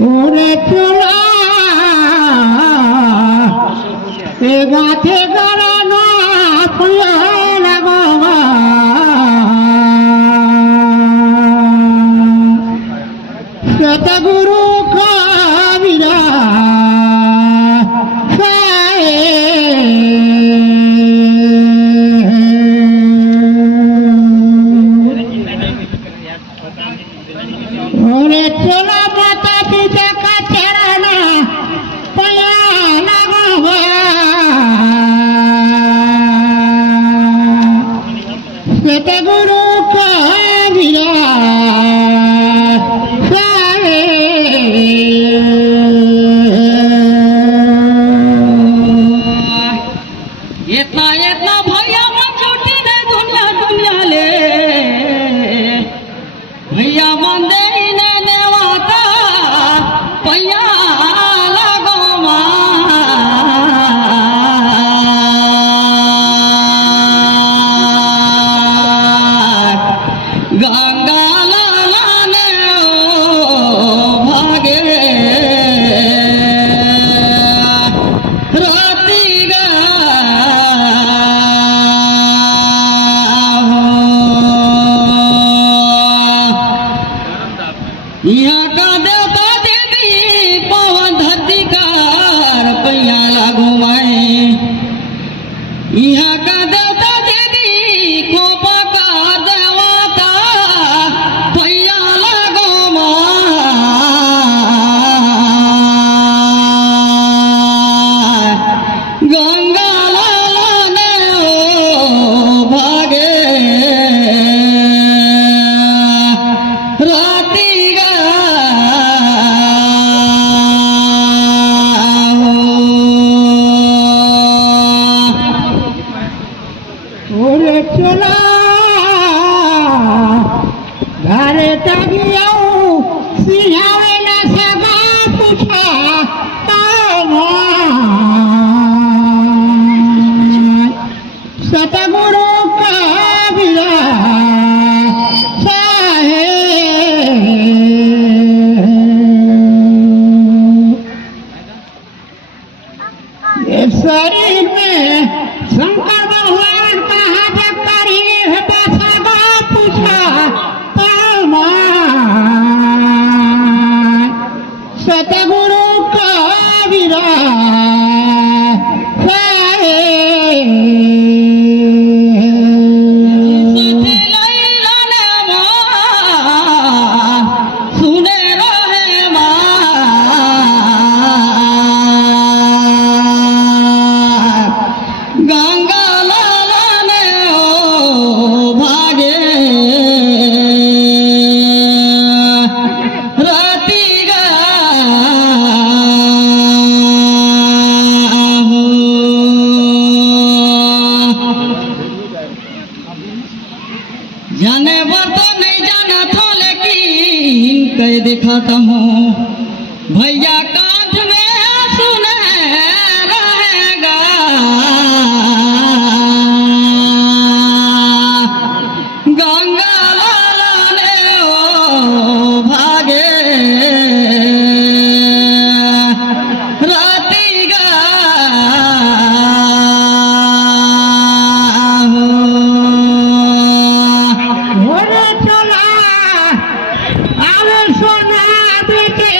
ওরে চোলা এ গাছে গড়ানো লাগবা সতগুরু কবিরা ওরে চোলা মাতা পিতা কাছেরানা পয়া লাগবা সতগুরু কবিরা इतना इतना भैया मन छुट्टी ने दुनिया दुनिया ले भैया मन दे ने नेवाता पैया लगो गंगा लाला ने भागे राती गा यहाँ का देवता देवी पवन धरती कार पैया लागू माए यहाँ का देवता देवी कोपा का देवता पैया लागो माए गंगा लाला ने ओ भागे राती ওরে চোলা ঘরে তাগিয়াও সিংহাবে না সবা পুছা সতগুরু কবিরা शरीर में शंकर भगवान कहा जगतारी सगा पूछा सतगुरु कबीरा सुने रहे गंगा लाला ने ओ भागे राती गा जाने बर तो नहीं जाना था लेकिन कह दिखाता हूँ भैया कांठ में सुने रहेगा गंगा लाला ने ओ भागे राती गा ওরে চোলা আমি সোনা দিতে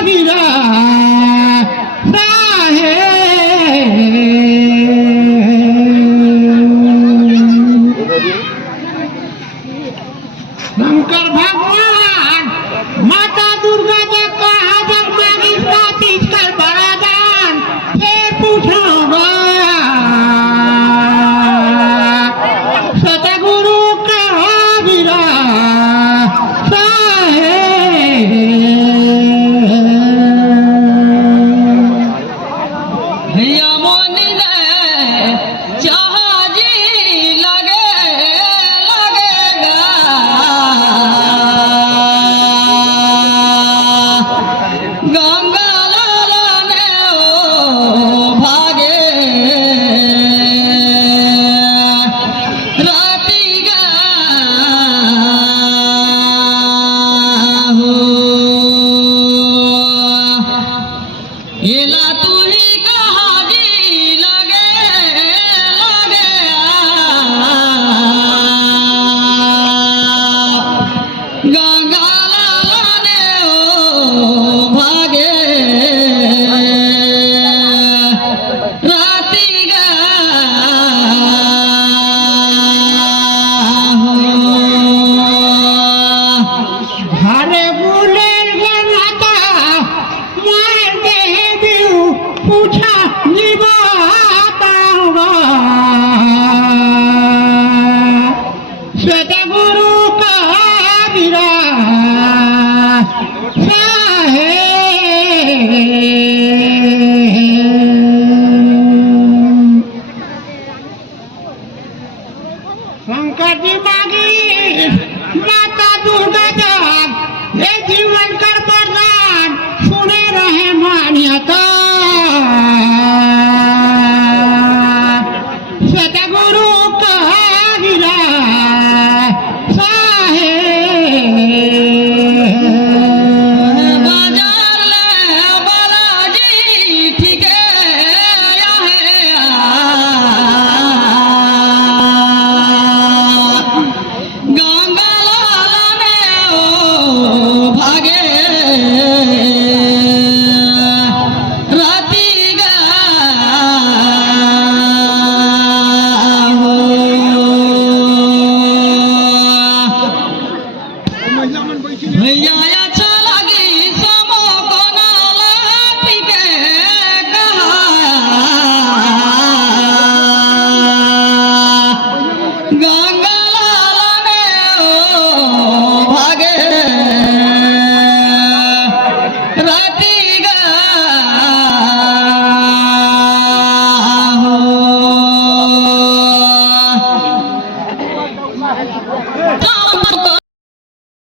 कबीरा शंकर भगवान माता दुर्गा जब कहा जब मांगी सातीस कर बरादान फिर पूछूंगा सतगुरु कबीरा भैया मोनी जहाजी लगेगा गंगा लाला ने ओ भागे राती गा हो एला तू ही कहा जी लगे गंगा लाला ने ओ भागे राती गा हरे बोले माता मार दे दियो पूछा निभाता सतगुरु कबीरा शंकर जी मागी माता दुर्गा जब ये जीवन कर वरदान सुने रहे मान्यता सतगुरु कबीरा बाजार बालाजी ठीक गंगा लाला ने ओ भागे राती गा भैया अच्छा लगी समो को नाला पीके गंगा लाला ने ओ भागे राती गा हो